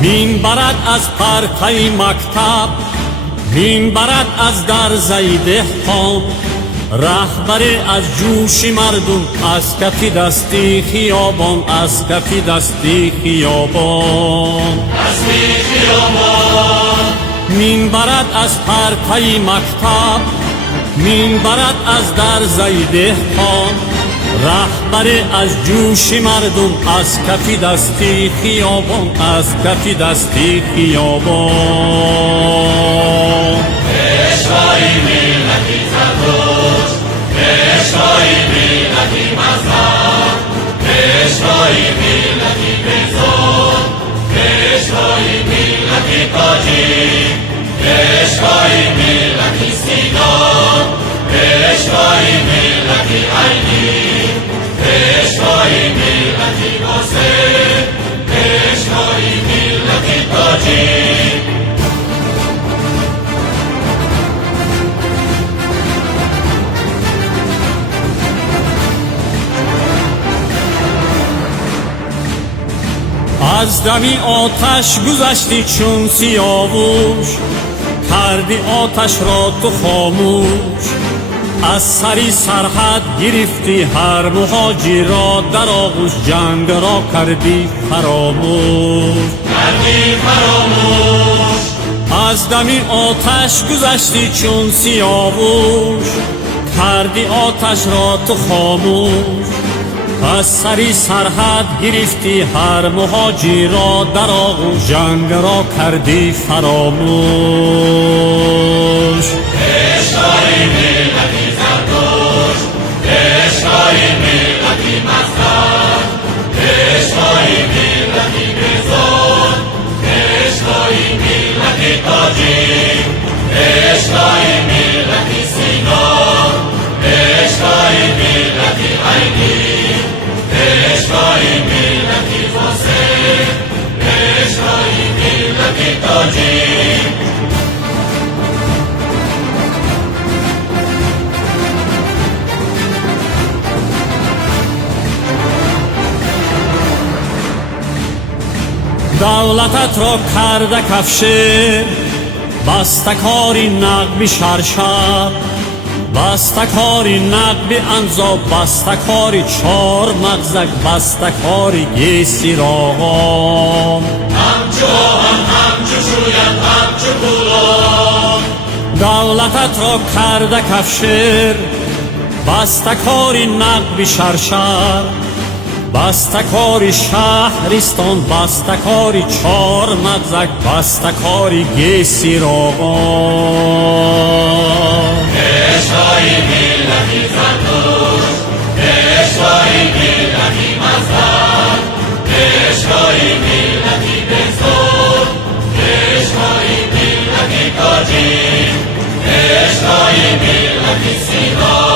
مین برد از پرتای مکتب، مین برد از درزه دهقان، رهبری از جوش مردم، از کف دستی خیابان، از کف دستی خیابان. مین برد از پرتای مکتب، مین برد از درزه دهقان، رهبری از جوش مردم، از کف دستی خیابان، از کف دستی خیابان. پیشوای ملتی زردوش، پیشوای ملتی مذهب، پیشوای ملتی بزرگ، پیشوای ملتی تاجیک، پیشوای ملتی سیدان، پیشوای ملتی عینی، پیشوای ملتی حسین، پیشوای ملتی تاجیک. از دمی آتش گذشتی چون سیاوش، کردی آتش را تو خاموش، از سری سرحد گرفتی هر مهاجر را، در آغوش جنگ را کردی فراموش. از دمی آتش گذشتی چون سیاوش، کردی آتش را تو خاموش، از سری سرحد گرفتی هر مهاجر را، در آغوش جنگ را کردی فراموش. پیشوای ملتی زردوش، پیشوای ملتی مذهب، پیشوای ملتی بزرگ، پیشوای ملتی تاجیک، پیشوای ملتی سینا، پیشوای ملتی عینی، پیشوای ملتی حسین، پیشوای ملتی تاجیک. دولتت را کرده کفشه، بستکاری نقب شرشر، بستکاری نقب انزا، بستکاری چار مغزک، بستکاری گیسی راغان. همچو آهن همچو شوید همچو پولاد، دولتت را کرده کفشر، بستکاری نقب شرشر، بستکاری شهرستان، بستکاری چار مغزک، بستکاری گیسی راغان. پیشوای ملتی زردوش، پیشوای ملتی مذهب، پیشوای ملتی بزرگ، پیشوای ملتی تاجیک، پیشوای ملتی سینا،